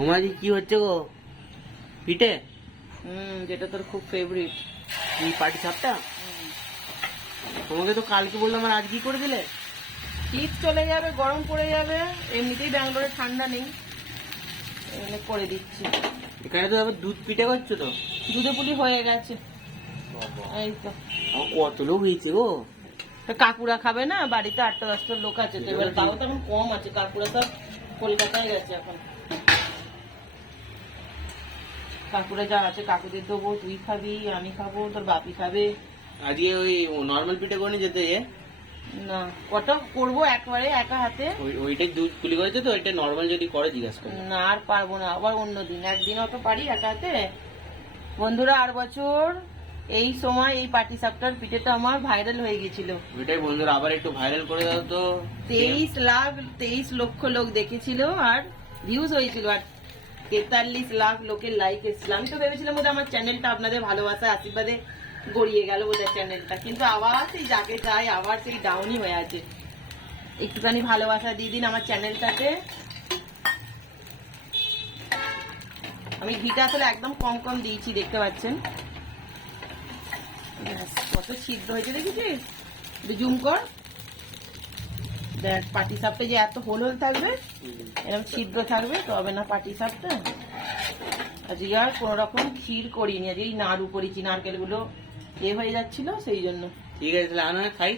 ওমাজি কি হচ্ছে গো? পিঠে? যেটা তোর খুব ফেভারিট। এই পাটি সাপটা? তোমাকে তো কালকে বললাম, আর আজ কি করে দিলে? শীত চলে যাবে, গরম পড়ে যাবে, এমনিতেই ব্যাঙ্গালোরে ঠান্ডা নেই, এখানে করে দিচ্ছি। এখানে তো আবার দুধ পিঠে করছো তো? দুধে পুলি হয়ে গেছে। এই তো আমার কত লোক হয়েছে গো? তা কাকুরা খাবে না? বাড়িতে 8-10টা লোক আছে তো, এবার তাও তো এখন কম আছে, কাকুরা সব কলকাতায় গেছে এখন। কাকুরা যা আছে কাকুদের দেবো, তুই খাবি, আমি খাবো, তোর বাপি খাবে। আজকে ওই নর্মাল পিঠে করে যেতে না, কটা করবো একবারে একা হাতে? ওইটাই দুধ পুলি করেছে তো, ওইটা নর্মাল যদি করে জিজ্ঞাসা করো। না, আর পারবো না, আবার অন্য দিন, একদিন অত পারি একা হাতে। বন্ধুরা, আর বছর এই সময় এই পাটি সাপটার পিঠেটা আমার ভাইরাল হয়ে গেছিল। ওইটাই বন্ধুরা, আবার একটু ভাইরাল করে দাও তো। 23 লক্ষ লোক দেখেছিল আর ভিউজ হয়েছিল, আর 43 লাখ লোকের লাইক এসেছিল। আমি তো ভেবেছিলাম বোধহয় আমার চ্যানেলটা আপনাদের ভালোবাসা আশীর্বাদে গড়িয়ে গেল বোধহয় চ্যানেলটা, কিন্তু আবার সেই যাকে চাই আবার সেই ডাউনই হয়ে আছে। একটুখানি ভালোবাসা দিয়ে দিন আমার চ্যানেলটাতে। আমি ঘিটা আসলে একদম কম কম দিয়েছি, দেখতে পাচ্ছেন কত ছিদ্র হয়েছে, দেখেছিস? জুম কর, দেখ পাটি সাপটা যে এত হোল হোল থাকবে, এরকম ছিদ্র থাকবে, তবে না পাটি সাপটা। আজকে আর কোন রকম ক্ষীর করিনি, আজকে এই নাড়ু করেছি, নারকেল গুলো হয়ে যাচ্ছিল সেই জন্য। ঠিক আছে, তাহলে আনো খাই।